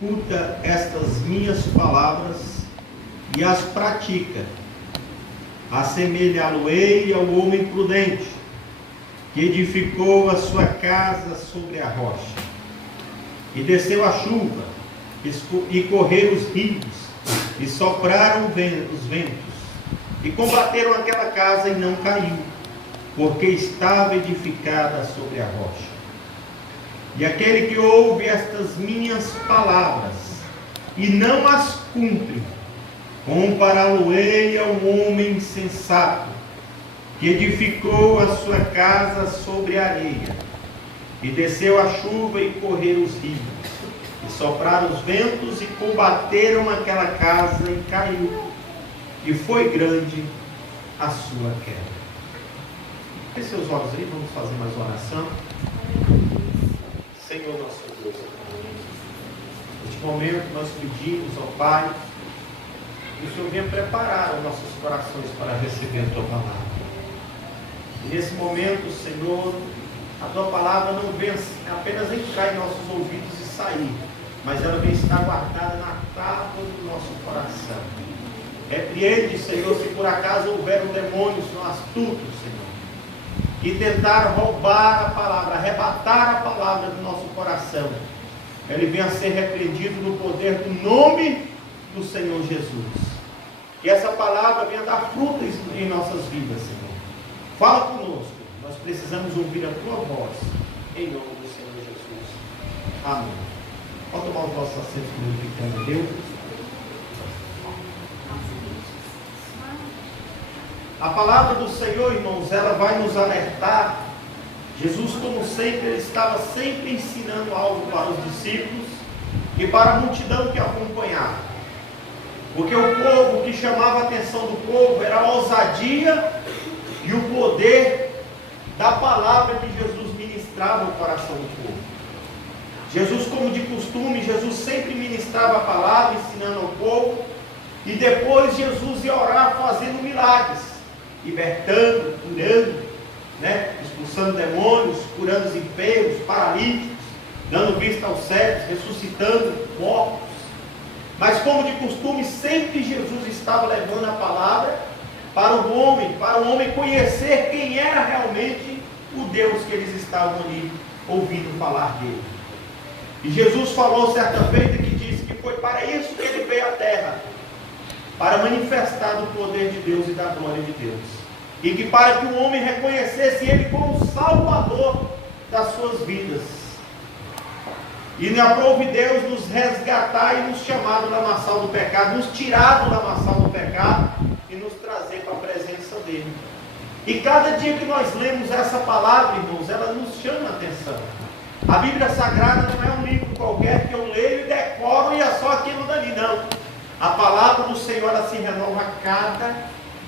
escuta estas minhas palavras e as pratica, assemelhá-lo-ei ao homem prudente, que edificou a sua casa sobre a rocha. E desceu a chuva, e correram os rios, e sopraram os ventos, e combateram aquela casa e não caiu, porque estava edificada sobre a rocha. E aquele que ouve estas minhas palavras e não as cumpre, compará-lo-ei a um homem insensato, que edificou a sua casa sobre a areia. E desceu a chuva e correram os rios, e sopraram os ventos e combateram aquela casa e caiu, e foi grande a sua queda. Feche seus olhos aí, vamos fazer mais uma oração. Senhor nosso Deus, neste momento nós pedimos ao Pai que o Senhor venha preparar os nossos corações para receber a Tua palavra. E nesse momento, Senhor, a Tua palavra não vem apenas entrar em nossos ouvidos e sair, mas ela vem estar guardada na tábua do nosso coração. Repreende, Senhor, se por acaso houver demônios astutos, Senhor, que tentaram roubar a palavra, arrebatar a palavra do nosso coração. Ele venha a ser repreendido no poder do nome do Senhor Jesus. Que essa palavra venha dar frutos em nossas vidas, Senhor. Fala conosco, nós precisamos ouvir a Tua voz, em nome do Senhor Jesus. Amém. Pode tomar o vosso assento glorificando a Deus. A palavra do Senhor, irmãos, ela vai nos alertar. Jesus, como sempre, ele estava sempre ensinando algo para os discípulos e para a multidão que acompanhava. Porque o povo, o que chamava a atenção do povo era a ousadia e o poder da palavra que Jesus ministrava ao coração do povo. Jesus, como de costume, Jesus sempre ministrava a palavra, ensinando ao povo, e depois Jesus ia orar fazendo milagres, libertando, curando, expulsando demônios, curando os enfermos, paralíticos, dando vista aos cegos, ressuscitando mortos. Mas como de costume, sempre Jesus estava levando a palavra para o homem conhecer quem era realmente o Deus que eles estavam ali ouvindo falar dele. E Jesus falou certa feita que disse que foi para isso que ele veio à terra, para manifestar o poder de Deus e da glória de Deus. E que para que o homem reconhecesse ele como o Salvador das suas vidas. E aprove Deus nos resgatar e nos chamar do lamaçal do pecado, nos tirar do lamaçal do pecado e nos trazer para a presença dele. E cada dia que nós lemos essa palavra, irmãos, ela nos chama a atenção. A Bíblia Sagrada não é um livro qualquer que eu leio e decoro e é só aquilo dali, não. A palavra do Senhor, ela se renova a cada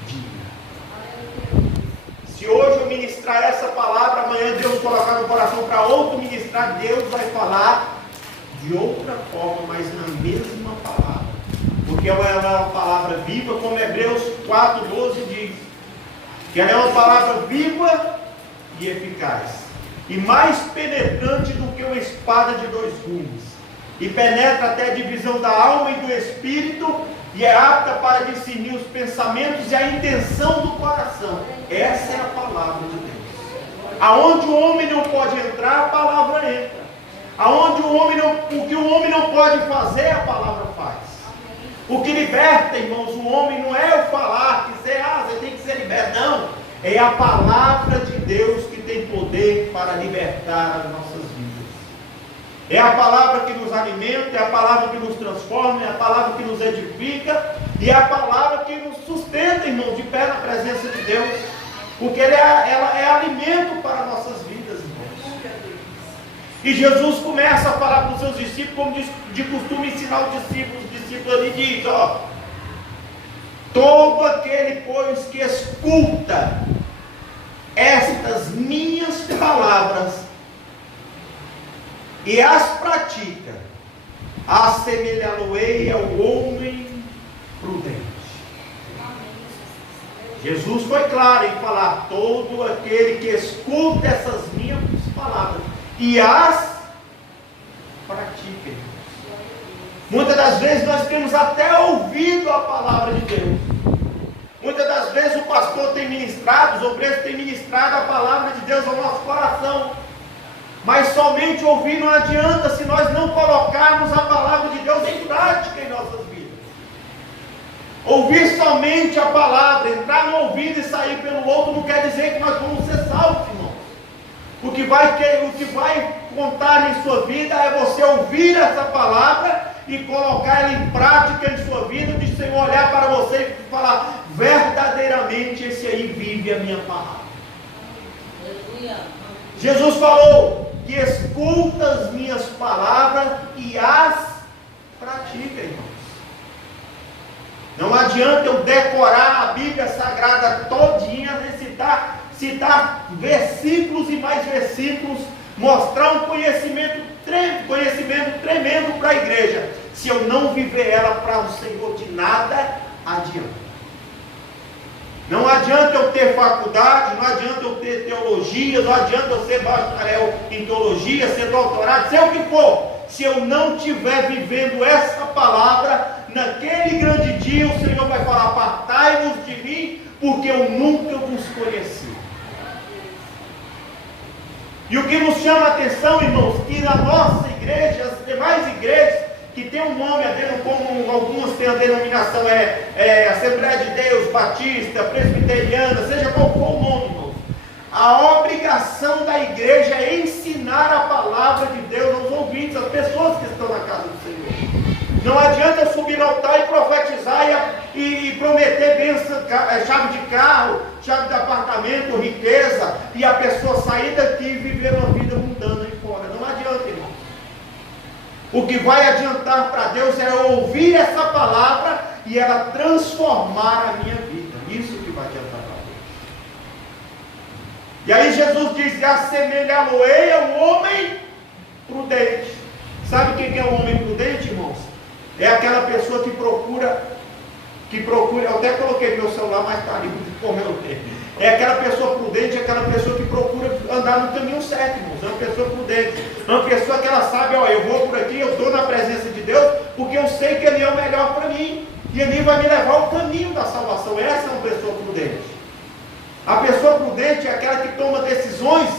dia. Se hoje eu ministrar essa palavra, amanhã Deus colocar no coração para outro ministrar, Deus vai falar de outra forma, mas na mesma palavra. Porque ela é uma palavra viva, como Hebreus 4:12 diz. Que ela é uma palavra viva e eficaz. E mais penetrante do que uma espada de dois gumes. E penetra até a divisão da alma e do espírito, e é apta para discernir os pensamentos e a intenção do coração. Essa é a palavra de Deus. Aonde o homem não pode entrar, a palavra entra. Aonde o que o homem não pode fazer, a palavra faz. O que liberta, irmãos, o homem não é o falar, dizer, você tem que ser liberto. Não, é a palavra de Deus que tem poder para libertar as nossas vidas. É a palavra que nos alimenta, é a palavra que nos transforma, é a palavra que nos edifica, e é a palavra que nos sustenta, irmãos, de pé na presença de Deus, porque ela é alimento para nossas vidas, irmãos. E Jesus começa a falar para os seus discípulos, como de costume ensinar os discípulos ali diz, todo aquele, pois, que escuta estas minhas palavras e as pratica, assemelhá-lo-ei ao homem prudente. Jesus foi claro em falar, todo aquele que escuta essas minhas palavras e as pratica, Muitas das vezes nós temos até ouvido a palavra de Deus. Muitas das vezes o pastor tem ministrado, os obreiros têm ministrado a palavra de Deus ao nosso coração. Mas somente ouvir não adianta se nós não colocarmos a palavra de Deus em prática em nossas vidas. Ouvir somente a palavra, entrar no ouvido e sair pelo outro, não quer dizer que nós vamos ser salvos, irmãos. O que vai contar em sua vida é você ouvir essa palavra e colocar ela em prática em sua vida, de Senhor olhar para você e falar: verdadeiramente esse aí vive a minha palavra. Jesus falou que escuta as minhas palavras e as pratica, irmãos. Não adianta eu decorar a Bíblia Sagrada todinha, citar versículos e mais versículos, mostrar um conhecimento tremendo para a igreja, se eu não viver ela para o Senhor, de nada adianta. Não adianta eu ter faculdade, não adianta eu ter teologia, não adianta eu ser bacharel em teologia, ser doutorado, seja o que for, se eu não estiver vivendo essa palavra, naquele grande dia o Senhor vai falar: apartai-vos de mim, porque eu nunca vos conheci. E o que nos chama a atenção, irmãos, que na nossa igreja, as demais igrejas, que tem um nome, como algumas têm a denominação, Assembleia de Deus, Batista, Presbiteriana, seja qual for o nome, irmãos, a obrigação da igreja é ensinar a palavra de Deus aos ouvintes, às pessoas que estão na casa do Senhor. Não adianta eu subir no altar e profetizar e prometer bênção, chave de carro, chave de apartamento, riqueza, e a pessoa sair daqui e viver uma vida mundana aí fora. Não adianta, irmão. O que vai adiantar para Deus é ouvir essa palavra e ela transformar a minha vida. Isso que vai adiantar para Deus. E aí Jesus diz: assemelhá-lo-ei ao homem prudente. Sabe quem é o homem prudente, irmãos? É aquela pessoa que procura, eu até coloquei meu celular, mas está ali, como eu tenho. É aquela pessoa prudente, é aquela pessoa que procura andar no caminho certo, irmãos. É uma pessoa prudente, é uma pessoa que ela sabe: eu vou por aqui, eu estou na presença de Deus, porque eu sei que Ele é o melhor para mim, e Ele vai me levar ao caminho da salvação. Essa é uma pessoa prudente. A pessoa prudente é aquela que toma decisões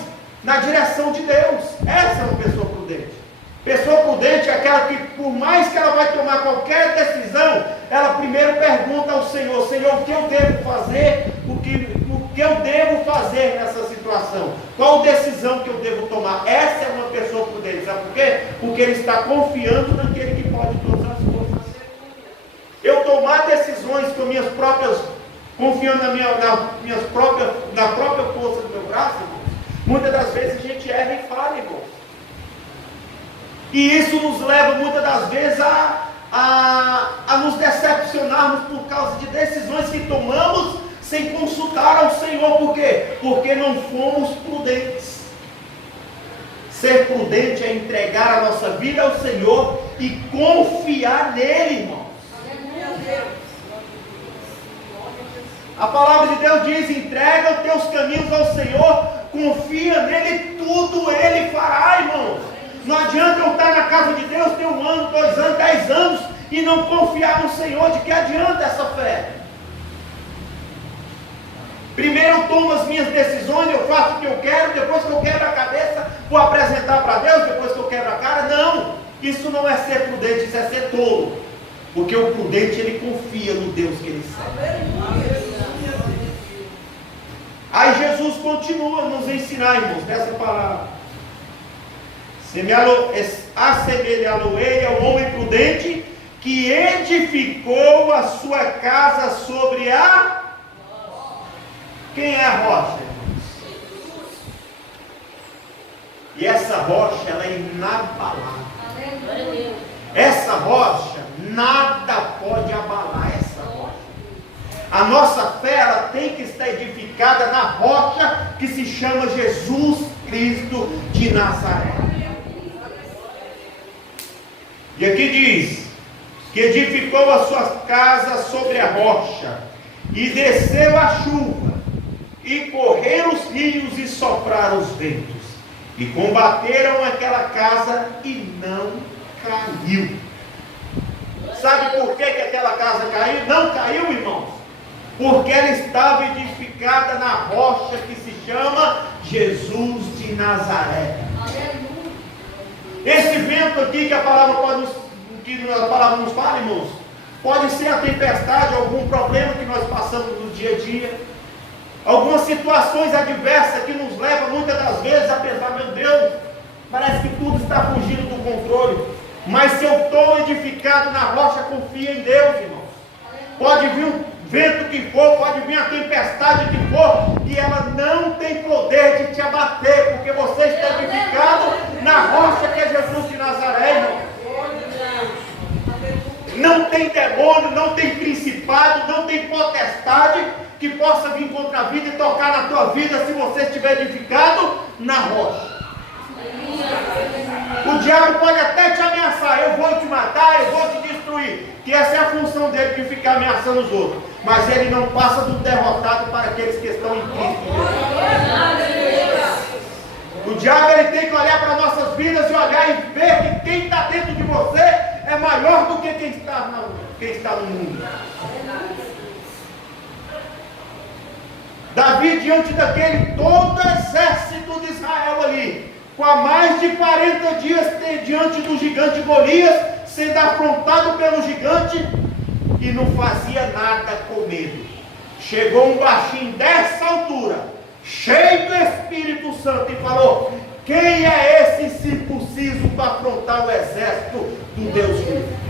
na direção de Deus. Essa é uma pessoa prudente. Pessoa prudente é aquela que, por mais que ela vai tomar qualquer decisão, ela primeiro pergunta ao Senhor: Senhor, o que eu devo fazer? O que eu devo fazer nessa situação? Qual decisão que eu devo tomar? Essa é uma pessoa prudente. Sabe por quê? Porque ele está confiando naquele que pode todas as coisas. Eu tomar decisões com minhas próprias, confiando na própria força do meu braço, irmãos, muitas das vezes a gente erra e falha, irmãos. E isso nos leva muitas das vezes a nos decepcionarmos por causa de decisões que tomamos sem consultar ao Senhor. Por quê? Porque não fomos prudentes. Ser prudente é entregar a nossa vida ao Senhor e confiar nele, irmãos. A palavra de Deus diz: entrega os teus caminhos ao Senhor, confia nele, tudo ele fará, irmãos. Não adianta eu estar na casa de Deus, ter 1 ano, 2 anos, 10 anos, e não confiar no Senhor. De que adianta essa fé? Primeiro eu tomo as minhas decisões, eu faço o que eu quero, depois que eu quebro a cabeça, vou apresentar para Deus, depois que eu quebro a cara. Não, isso não é ser prudente, isso é ser tolo. Porque o prudente, ele confia no Deus que ele serve. Aí Jesus continua a nos ensinar, irmãos, nessa palavra: assemelhá-lo-ei ao homem prudente que edificou a sua casa sobre a... Quem é a rocha, irmãos? E essa rocha, ela é inabalável. Essa rocha, nada pode abalar essa rocha. A nossa fé, ela tem que estar edificada na rocha que se chama Jesus Cristo de Nazaré. E aqui diz que edificou a sua casa sobre a rocha, e desceu a chuva, e correram os rios, e sopraram os ventos, e combateram aquela casa, e não caiu, Sabe por que aquela casa caiu? Não caiu, irmãos, porque ela estava edificada na rocha que se chama Jesus de Nazaré. Esse vento aqui que a palavra nos fala, irmãos, pode ser a tempestade, algum problema que nós passamos no dia a dia, algumas situações adversas que nos levam muitas das vezes a pensar, meu Deus, parece que tudo está fugindo do controle. Mas se eu estou edificado na rocha, confia em Deus, irmãos. Pode vir um vento que for, pode vir a tempestade que for, e ela não tem poder de te abater, porque você está edificado na rocha que é Jesus de Nazaré, irmão. Não tem demônio, não tem principado, não tem potestade que possa vir contra a vida e tocar na tua vida se você estiver edificado na rocha. O diabo pode até te ameaçar, eu vou te matar, eu vou te destruir, que essa é a função dele, de ficar ameaçando os outros, mas ele não passa do derrotado para aqueles que estão em Cristo. O diabo ele tem que olhar para nossas vidas e olhar e ver que quem está dentro de você é maior do que quem está no mundo. Davi, diante daquele todo exército de Israel ali, com há mais de 40 dias diante do gigante Golias, sendo afrontado pelo gigante, e não fazia nada com medo. Chegou um baixinho dessa altura, cheio do Espírito Santo, e falou: quem é esse incircunciso para afrontar o exército do Deus vivo?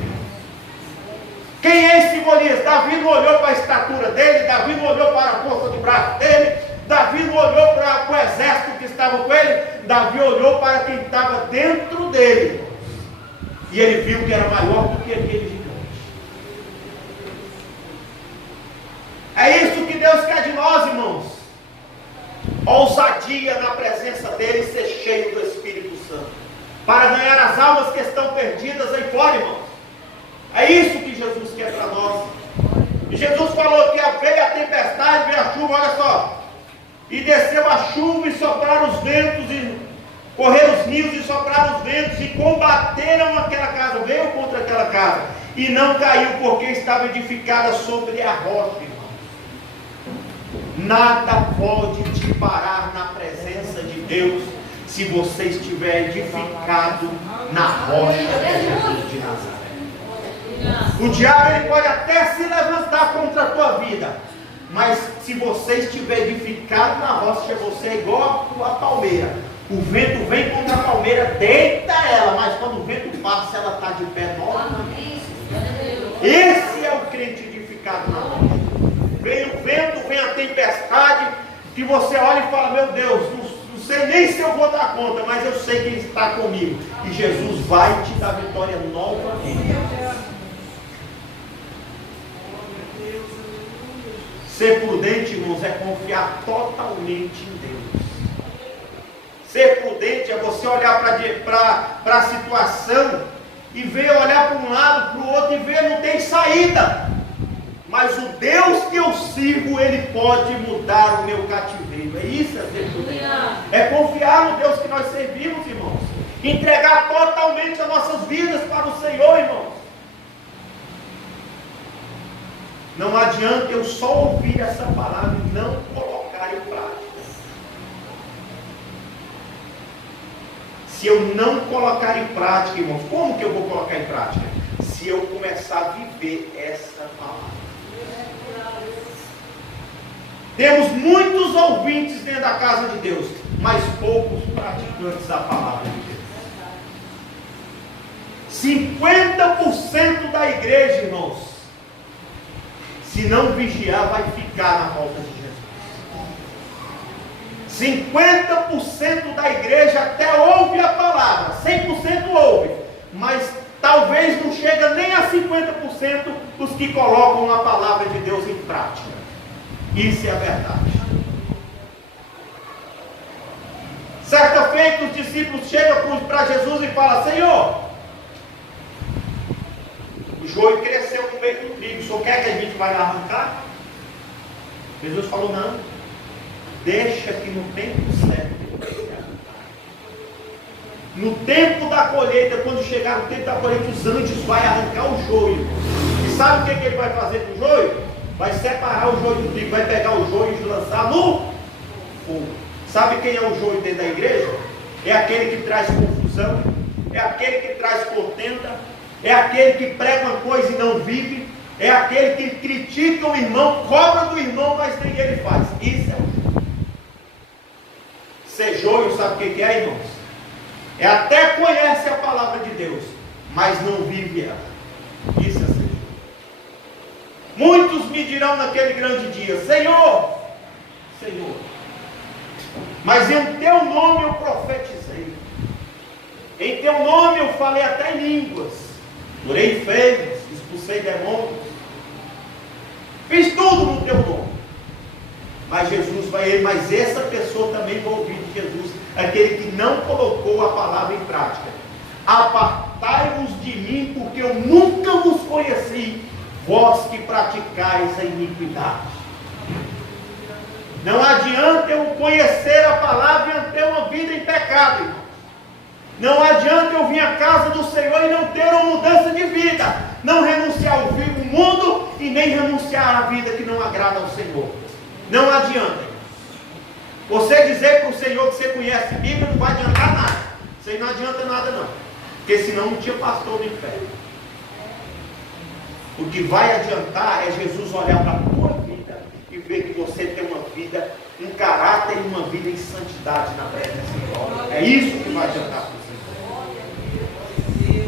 Quem é esse Golias? Davi não olhou para a estatura dele, Davi não olhou para a força de braço dele, Davi não olhou para o exército que estava com ele, Davi olhou para quem estava dentro dele, e ele viu que era maior do que aquele gigante. É isso que Deus quer de nós, irmãos. Ousadia na presença dele e ser cheio do Espírito Santo, para ganhar as almas que estão perdidas aí fora, irmãos. É isso que Jesus quer para nós. E Jesus falou que veio a tempestade, veio a chuva, olha só, e desceu a chuva e sopraram os ventos, e correram os rios e sopraram os ventos, e combateram aquela casa, veio contra aquela casa, e não caiu, porque estava edificada sobre a rocha, irmãos. Nada pode te parar na presença de Deus, se você estiver edificado na rocha de Jesus de Nazaré. O diabo ele pode até se levantar contra a tua vida, mas se você estiver edificado na rocha, você é igual a palmeira. O vento vem contra a palmeira, deita ela, mas quando o vento passa, ela está de pé novamente. Esse é o crente edificado na rocha. Vem o vento, vem a tempestade, que você olha e fala: meu Deus, não sei nem se eu vou dar conta, mas eu sei quem está comigo. E Jesus vai te dar vitória novamente. Ser prudente, irmãos, é confiar totalmente em Deus. Ser prudente é você olhar para a situação e ver, olhar para um lado, para o outro e ver, não tem saída. Mas o Deus que eu sirvo, Ele pode mudar o meu cativeiro. É isso, é ser prudente. É confiar no Deus que nós servimos, irmãos. Entregar totalmente as nossas vidas para o Senhor, irmãos. Não adianta eu só ouvir essa palavra e não colocar em prática. Se eu não colocar em prática, irmãos, como que eu vou colocar em prática? Se eu começar a viver essa palavra. Temos muitos ouvintes dentro da casa de Deus, mas poucos praticantes da palavra de Deus. 50% da igreja, irmãos, se não vigiar, vai ficar na volta de Jesus. 50% da igreja até ouve a palavra, 100% ouve, mas talvez não chega nem a 50% dos que colocam a palavra de Deus em prática. Isso é a verdade. Certa feita, os discípulos chegam para Jesus e falam: Senhor, o joio cresceu no meio do trigo, o Senhor quer que a gente vai arrancar? Jesus falou: não, deixa que no tempo certo. No tempo da colheita, quando chegar o tempo da colheita, os anjos vão arrancar o joio. sabe o que ele vai fazer com o joio? Vai separar o joio do trigo, vai pegar o joio e lançar no fogo. Sabe quem é o joio dentro da igreja? É aquele que traz confusão, é aquele que traz contenda, é aquele que prega uma coisa e não vive, é aquele que critica o irmão, cobra do irmão, mas nem ele faz. Isso é o joio. Ser joio, sabe o que é, irmãos? É até conhece a palavra de Deus, mas não vive ela. Isso é ser joio. Muitos me dirão naquele grande dia: Senhor, Senhor, mas em teu nome eu profetizei, em teu nome eu falei até em línguas, curei enfermos, expulsei demônios, fiz tudo no teu nome. Mas Jesus vai, mas essa pessoa também vai ouvir de Jesus, aquele que não colocou a palavra em prática: apartai-vos de mim, porque eu nunca vos conheci, vós que praticais a iniquidade. Não adianta eu conhecer a palavra e ter uma vida em pecado, irmão. Não adianta eu vir à casa do Senhor e não ter uma mudança de vida, não renunciar ao mundo e nem renunciar à vida que não agrada ao Senhor. Não adianta. Você dizer para o Senhor que você conhece a Bíblia não vai adiantar nada. Isso aí não adianta nada não, porque senão não tinha pastor no inferno. O que vai adiantar é Jesus olhar para a tua vida e ver que você tem uma vida, um caráter e uma vida em santidade na presença do Senhor. É isso que vai adiantar para o Senhor.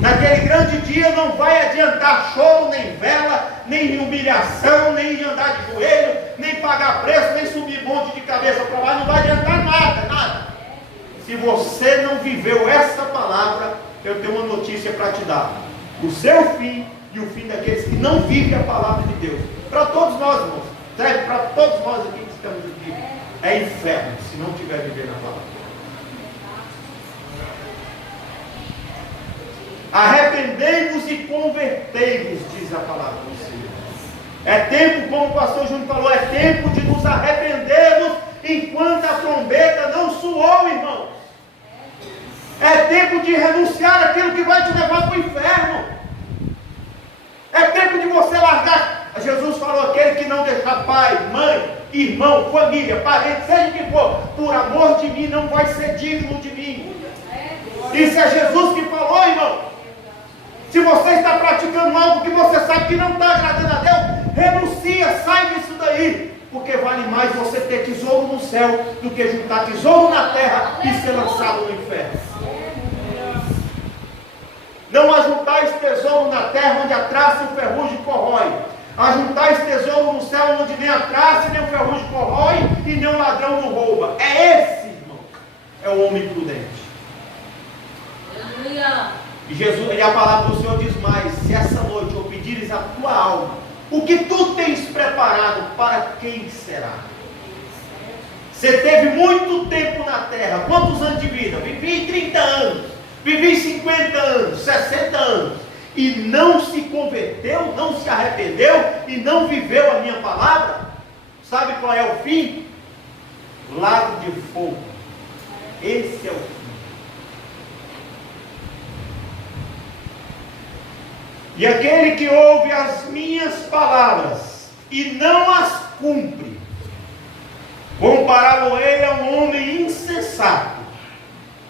Naquele grande dia não vai adiantar choro, nem vela, nem humilhação, nem andar de joelho, nem pagar preço, nem subir monte de cabeça para lá. Não vai adiantar nada, nada. Se você não viveu essa palavra, eu tenho uma notícia para te dar: o seu fim e o fim daqueles que não vivem a palavra de Deus, para todos nós, irmãos, serve para todos nós aqui que estamos aqui, é inferno se não estiver vivendo a palavra. Arrependei-vos e convertei-vos, diz a palavra do Senhor. É tempo, como o pastor Júnior falou, é tempo de nos arrependermos enquanto a trombeta não soou, irmãos. É tempo de renunciar àquilo que vai te levar para o inferno. É tempo de você largar. Jesus falou: aquele que não deixar pai, mãe, irmão, família, parente, seja o que for, por amor de mim, não vai ser digno de mim. Isso é Jesus que falou, irmão. Se você está praticando algo que você sabe que não está agradando a Deus, renuncia, sai disso daí. Porque vale mais você ter tesouro no céu do que juntar tesouro na terra e ser lançado no inferno. Não ajuntais tesouro na terra, onde a traça e o ferrugem corrói. Ajuntais tesouro no céu, onde nem a traça nem o ferrugem corrói e nem o ladrão não rouba. É esse, irmão, é o homem prudente. E Jesus, e a palavra do Senhor diz mais: se essa noite eu pedires a tua alma, o que tu tens preparado, para quem será? Você teve muito tempo na terra. Quantos anos de vida? Vivi 30 anos, vivi 50 anos, 60 anos, e não se converteu, não se arrependeu e não viveu a minha palavra. Sabe qual é o fim? Lago de fogo. Esse é o fim. E aquele que ouve as minhas palavras e não as cumpre, compará-lo-ei a um homem insensato,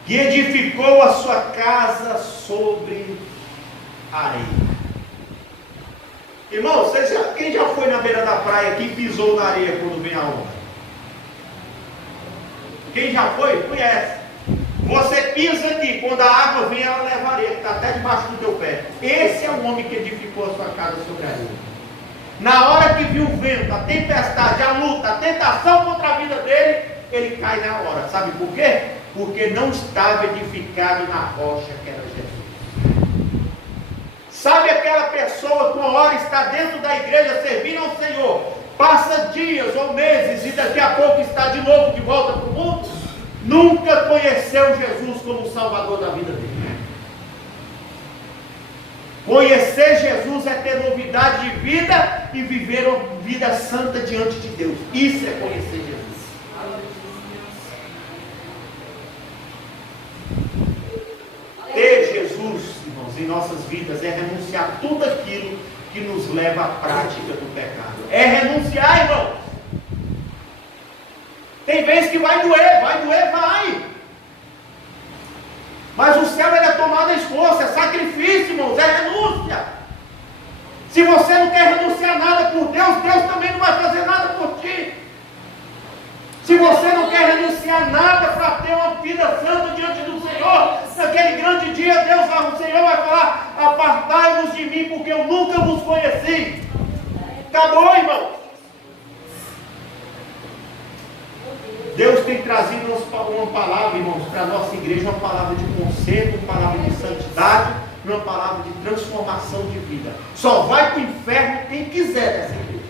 que edificou a sua casa sobre areia. Irmão, quem já foi na beira da praia aqui e pisou na areia quando vem a onda? Quem já foi, conhece. Você pisa aqui, quando a água vem, ela leva a areia, que está até debaixo do teu pé. Esse é o homem que edificou a sua casa sobre a areia. Na hora que viu o vento, a tempestade, a luta, a tentação contra a vida dele, ele cai na hora. Sabe por quê? Porque não estava edificado na rocha que era Jesus. Sabe aquela pessoa que uma hora está dentro da igreja servindo ao Senhor, passa dias ou meses e daqui a pouco está de novo de volta para o mundo? Nunca conheceu Jesus como Salvador da vida dele. Conhecer Jesus é ter novidade de vida e viver uma vida santa diante de Deus. Isso é conhecer Jesus. Ter Jesus, irmãos, em nossas vidas é renunciar tudo aquilo que nos leva à prática do pecado. É renunciar, irmãos. Tem vezes que vai doer, vai. Mas o céu é tomado à esforço, é sacrifício, irmãos, é renúncia. Se você não quer renunciar nada por Deus, Deus também não vai fazer nada por ti. Se você não quer renunciar nada para ter uma vida santa diante do Senhor, naquele grande dia, o Senhor vai falar: apartai-vos de mim, porque eu nunca vos conheci. Acabou, irmão. Deus tem trazido uma palavra, irmãos, para a nossa igreja, uma palavra de conserto, uma palavra de santidade, uma palavra de transformação de vida. Só vai para o inferno quem quiser dessa igreja,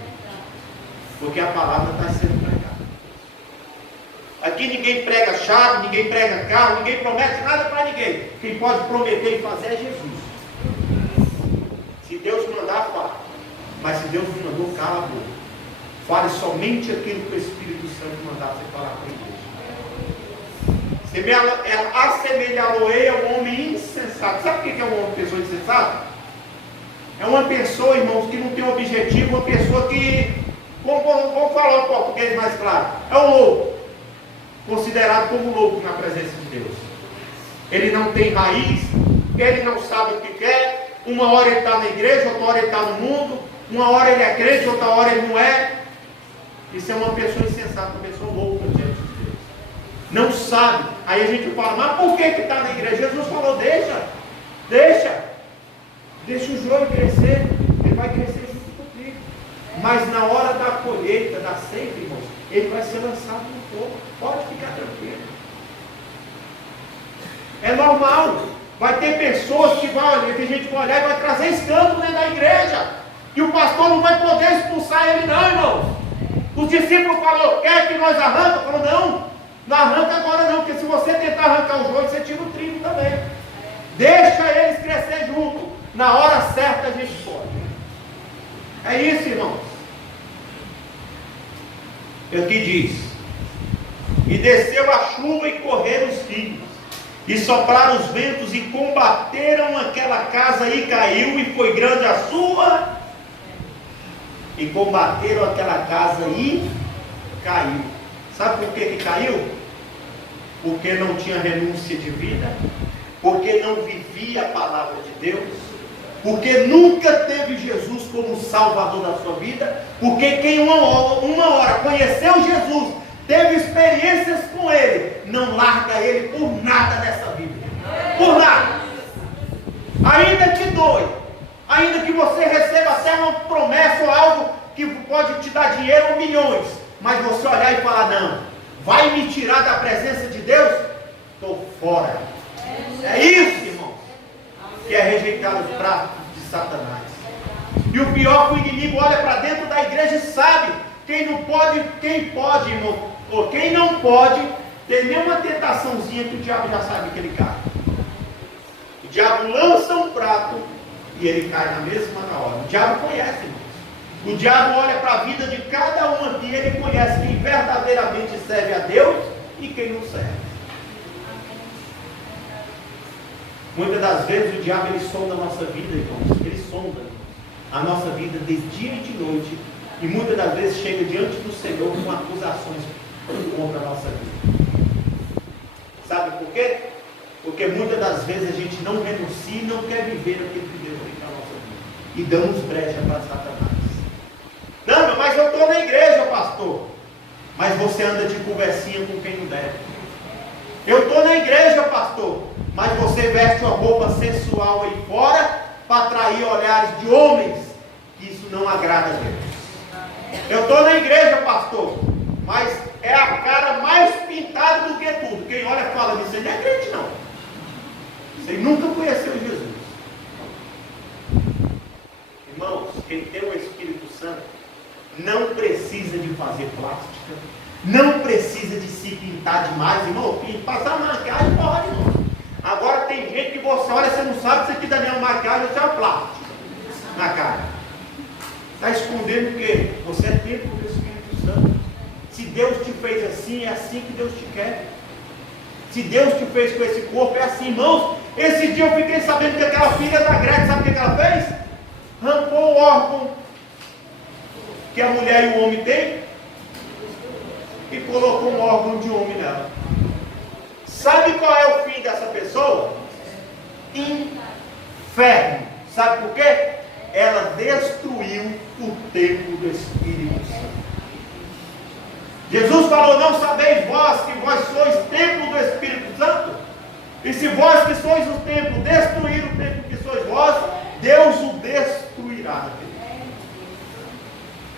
porque a palavra está sendo pregada. Aqui ninguém prega chave, ninguém prega carro, ninguém promete nada para ninguém. Quem pode prometer e fazer é Jesus. Se Deus mandar, fala. Mas se Deus não mandou, cala a boca. Fale somente aquilo que o Espírito Santo mandar você falar para a igreja. Assemelhá-lo-ei ao homem insensato. Sabe o que é uma pessoa insensata? É uma pessoa, irmãos, que não tem objetivo, uma pessoa que, vamos falar um português mais claro, é um louco. Considerado como louco na presença de Deus. Ele não tem raiz, ele não sabe o que quer. Uma hora ele está na igreja, outra hora ele está no mundo, uma hora ele é crente, outra hora ele não é. Isso é uma pessoa insensata, uma pessoa louca diante de Deus. Não sabe. Aí a gente fala: mas por que está na igreja? Jesus falou: deixa o joio crescer, ele vai crescer junto contigo. Mas na hora da colheita, da ceifa, irmãos, ele vai ser lançado no fogo. Pode ficar tranquilo. É normal. Vai ter pessoas que a gente vai olhar e vai trazer escândalo dentro da igreja. E o pastor não vai poder expulsar ele, não, irmãos. Os discípulos falaram: quer que nós arranca? Falou: não arranca agora não, porque se você tentar arrancar o joio, você tira o trigo também. Deixa eles crescer junto. Na hora certa a gente pode. É isso, irmãos. Aqui diz: e desceu a chuva e correram os rios, e sopraram os ventos, e combateram aquela casa, e caiu, e foi grande a sua. E combateram aquela casa e caiu. Sabe por que caiu? Porque não tinha renúncia de vida, porque não vivia a palavra de Deus, porque nunca teve Jesus como Salvador da sua vida, porque quem uma hora conheceu Jesus, teve experiências com Ele, não larga Ele por nada nessa vida. Por nada. Ainda que doe, ainda que você receba até uma promessa ou algo que pode te dar dinheiro ou milhões, mas você olhar e falar: não, vai me tirar da presença de Deus? Estou fora. É isso, irmão, que é rejeitar os pratos de Satanás. E o pior é que o inimigo olha para dentro da igreja e sabe quem não pode, quem pode, irmão, ou quem não pode ter nenhuma tentaçãozinha, que o diabo já sabe que ele cai. O diabo lança um prato e ele cai na mesma hora. O diabo conhece, irmãos. O diabo olha para a vida de cada um aqui e ele conhece quem verdadeiramente serve a Deus e quem não serve. Muitas das vezes o diabo ele sonda a nossa vida, irmãos. Ele sonda a nossa vida de dia e de noite. E muitas das vezes chega diante do Senhor com acusações contra a nossa vida. Sabe por quê? Porque muitas das vezes a gente não renuncia e não quer viver aquilo que Deus tem para a nossa vida. E damos brecha para Satanás. Não, mas eu estou na igreja, pastor. Mas você anda de conversinha com quem não deve. Eu estou na igreja, pastor. Mas você veste uma roupa sensual aí fora para atrair olhares de homens. Que isso não agrada a Deus. Eu estou na igreja, pastor. Mas é a cara mais pintada do que tudo. Quem olha fala disso, ele não é crente não. Você nunca conheceu Jesus. Irmãos, quem tem o Espírito Santo não precisa de fazer plástica, não precisa de se pintar demais, irmão. Passar maquiagem pode, irmão. Agora tem gente que você olha, você não sabe se aqui da minha maquiagem ou se é plástica na cara. Está escondendo o quê? Você é templo do Espírito Santo. Se Deus te fez assim, é assim que Deus te quer. Se Deus te fez com esse corpo, é assim, irmãos. Esse dia eu fiquei sabendo que aquela filha da Gretchen, sabe o que ela fez? arrancou o órgão que a mulher e o homem têm e colocou um órgão de homem nela. Sabe qual é o fim dessa pessoa? Inferno. Sabe por quê? Ela destruiu o templo do Espírito Santo. Jesus falou: não sabeis vós que vós sois templo do Espírito Santo? E se vós que sois o templo destruir o templo que sois vós, Deus o destruirá.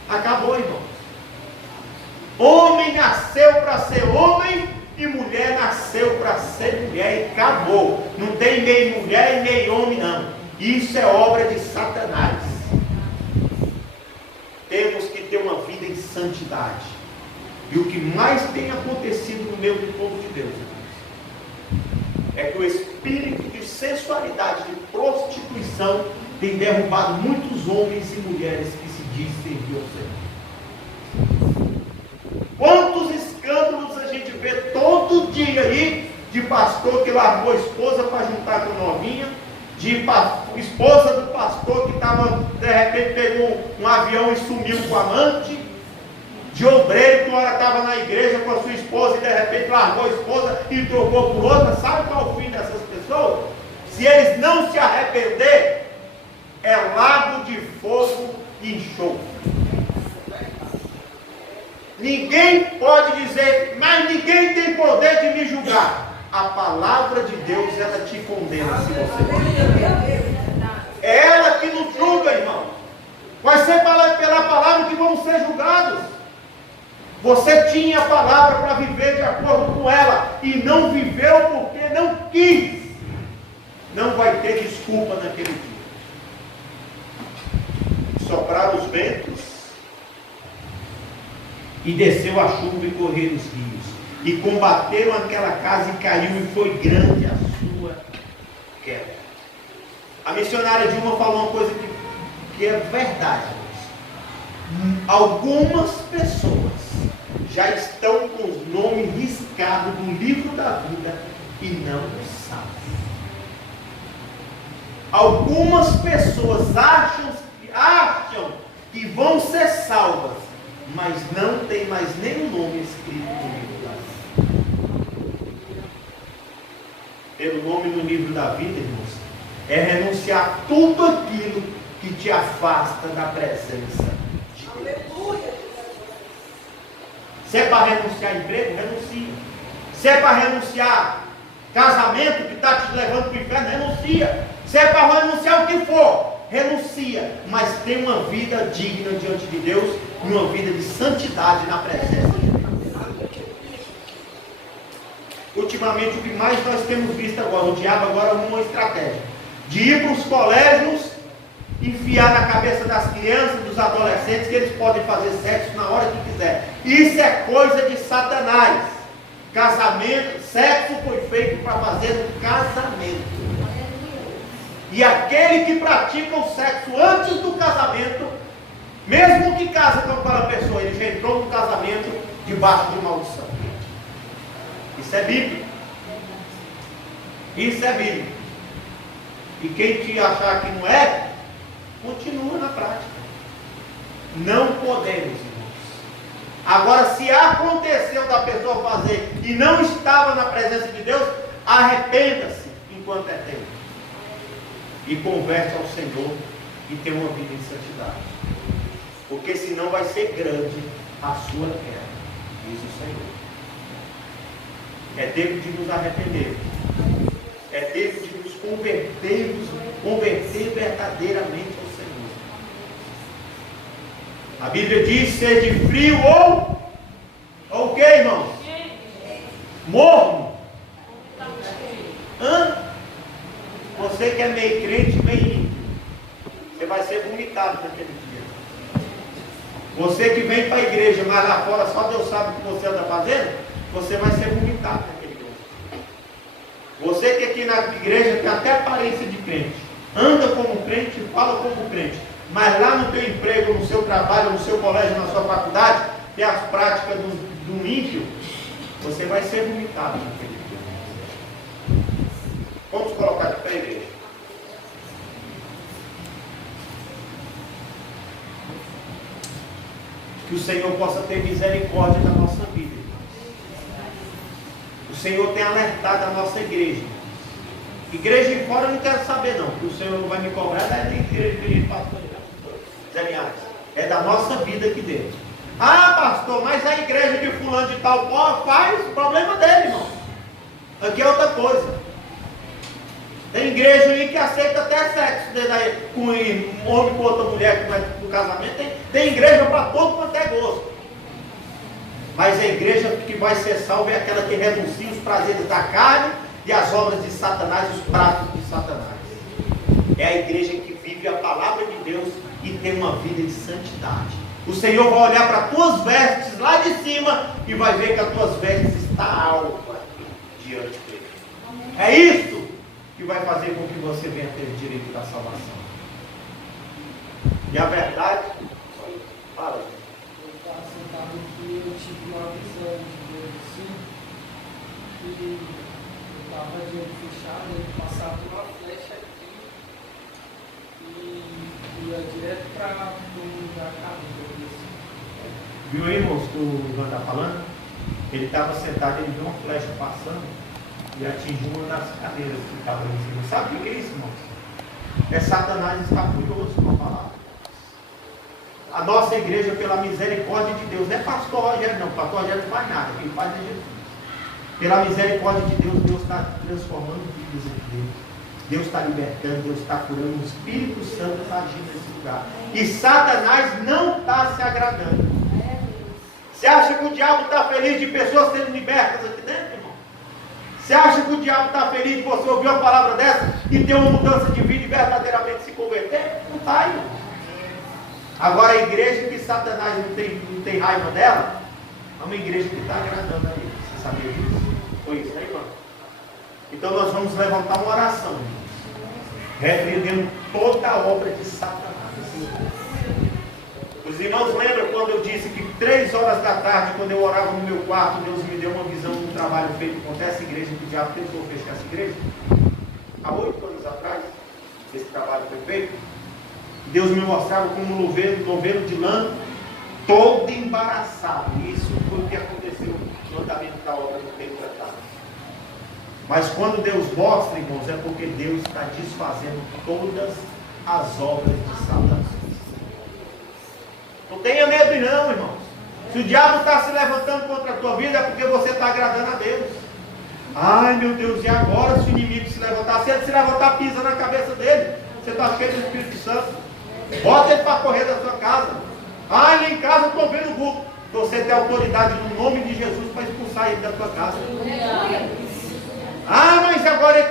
Acabou, irmãos. Homem nasceu para ser homem e mulher nasceu para ser mulher e acabou. Não tem meio mulher e meio homem, não. Isso é obra de Satanás. Temos que ter uma vida em santidade. E o que mais tem acontecido no meio do povo de Deus, é que o espírito de sensualidade, de prostituição, tem derrubado muitos homens e mulheres que se dizem servir ao Senhor. Quantos escândalos a gente vê todo dia aí, de pastor que largou a esposa para juntar com a novinha, de esposa do pastor que estava, de repente pegou um avião e sumiu com a amante, de obreiro que uma hora estava na igreja com a sua esposa e de repente largou a esposa e trocou por outra. Sabe qual é o fim dessas pessoas? Se eles não se arrepender, é lago de fogo e enxofre. Ninguém pode dizer, mas ninguém tem poder de me julgar. A palavra de Deus, ela te condena se você. É ela que nos julga, irmão. Vai ser pela palavra que vamos ser julgados. Você tinha a palavra para viver de acordo com ela e não viveu porque não quis. Não vai ter desculpa naquele dia. Sopraram os ventos e desceu a chuva e correram os rios. E combateram aquela casa e caiu e foi grande a sua queda. A missionária Dilma falou uma coisa que é verdade. Algumas pessoas já estão com os nomes riscados do livro da vida e não sabem. Algumas pessoas acham que vão ser salvas, mas não tem mais nenhum nome escrito no livro da vida. Pelo nome no livro da vida, irmãos, é renunciar a tudo aquilo que te afasta da presença de Deus. Se é para renunciar emprego, renuncia. Se é para renunciar casamento que está te levando para o inferno, renuncia. Se é para renunciar o que for, renuncia. Mas tem uma vida digna diante de Deus e uma vida de santidade na presença de Deus. Ultimamente, o que mais nós temos visto agora, o diabo agora arruma uma estratégia de ir para os colégios, enfiar na cabeça das crianças, dos adolescentes, que eles podem fazer sexo na hora que quiser. Isso é coisa de Satanás. Casamento, sexo foi feito para fazer no casamento. E aquele que pratica o sexo antes do casamento, mesmo que casa com aquela pessoa, ele já entrou no casamento debaixo de maldição. Isso é bíblico. Isso é bíblico. E quem te achar que não é, continua na prática. Não podemos, irmãos. Agora, se aconteceu da pessoa fazer e não estava na presença de Deus, arrependa-se enquanto é tempo. E converte ao Senhor e tenha uma vida em santidade. Porque senão vai ser grande a sua queda, diz o Senhor. É tempo de nos arrepender. É tempo de nos converter verdadeiramente ao Senhor. A Bíblia diz ser de frio ou o que, irmãos? Morno. Hã? Você que é meio crente, meio ímpio, você vai ser vomitado naquele dia. Você que vem para a igreja, mas lá fora só Deus sabe o que você anda fazendo, você vai ser vomitado naquele dia. Você que aqui na igreja tem até aparência de crente, anda como crente, fala como crente, mas lá no teu emprego, no seu trabalho, no seu colégio, na sua faculdade, tem as práticas do ímpio, você vai ser vomitado naquele dia. Vamos colocar de pé, igreja. Que o Senhor possa ter misericórdia da nossa vida, irmãos. O Senhor tem alertado a nossa igreja. Igreja de fora eu não quero saber não, porque o Senhor não vai me cobrar, é da nossa vida aqui dentro. Ah, pastor, mas a igreja de fulano de tal faz, problema dele, irmão. Aqui é outra coisa. Tem igreja aí que aceita até sexo com um homem com outra mulher que vai para o casamento. Tem igreja para todo quanto é gosto. Mas a igreja que vai ser salva é aquela que renuncia os prazeres da carne e as obras de Satanás, os pratos de Satanás. É a igreja que vive a palavra de Deus e tem uma vida de santidade. O Senhor vai olhar para as tuas vestes lá de cima e vai ver que as tuas vestes estão altas diante dele. É isso que vai fazer com que você venha ter direito da salvação. E a verdade, fala. Eu estava sentado aqui, eu tive uma visão de Deus assim, que eu estava de olho fechado, ele passava uma flecha aqui e ia direto para um lugar caminho. Viu aí, moço, que o Ivan está falando? Ele estava sentado, ele viu uma flecha passando e atingiu uma das cadeiras que estava em cima. Sabe o que é isso, irmãos? É Satanás está furioso com a palavra. A nossa igreja, pela misericórdia de Deus, não é pastor Rogério, não. Pastor Rogério não faz nada, quem faz é Jesus. Pela misericórdia de Deus, Deus está transformando vidas aqui dentro. Deus está libertando, Deus está curando, o Espírito Santo está agindo nesse lugar. E Satanás não está se agradando. Você acha que o diabo está feliz de pessoas sendo libertas aqui dentro, irmão? Você acha que o diabo está feliz de você ouvir uma palavra dessa e ter uma mudança de vida e verdadeiramente se converter? Não está, irmão. Agora a igreja que Satanás não tem raiva dela, é uma igreja que está agradando a ele. Você sabia disso? Foi isso, né, irmão? Então nós vamos levantar uma oração, irmãos, repreendendo toda a obra de Satanás. Os irmãos lembram quando eu disse que 3 horas da tarde, quando eu orava no meu quarto, Deus me deu uma visão de um trabalho feito contra essa igreja, que o diabo tentou fechar essa igreja? Há 8 anos atrás, esse trabalho foi feito. Deus me mostrava como um novelo de lã, todo embaraçado. Isso foi o que aconteceu no andamento da obra do tempo da tarde. Mas quando Deus mostra, irmãos, é porque Deus está desfazendo todas as obras de Satanás. Não tenha medo não, irmãos. Se o diabo está se levantando contra a tua vida, é porque você está agradando a Deus. Ai meu Deus, e agora se o inimigo se levantar? Se ele se levantar, pisa na cabeça dele. Você está cheio do Espírito Santo. Bota ele para correr da sua casa. Ah, ali em casa eu estou vendo o culto. Você tem autoridade no nome de Jesus para expulsar ele da tua casa. Ah, mas agora ele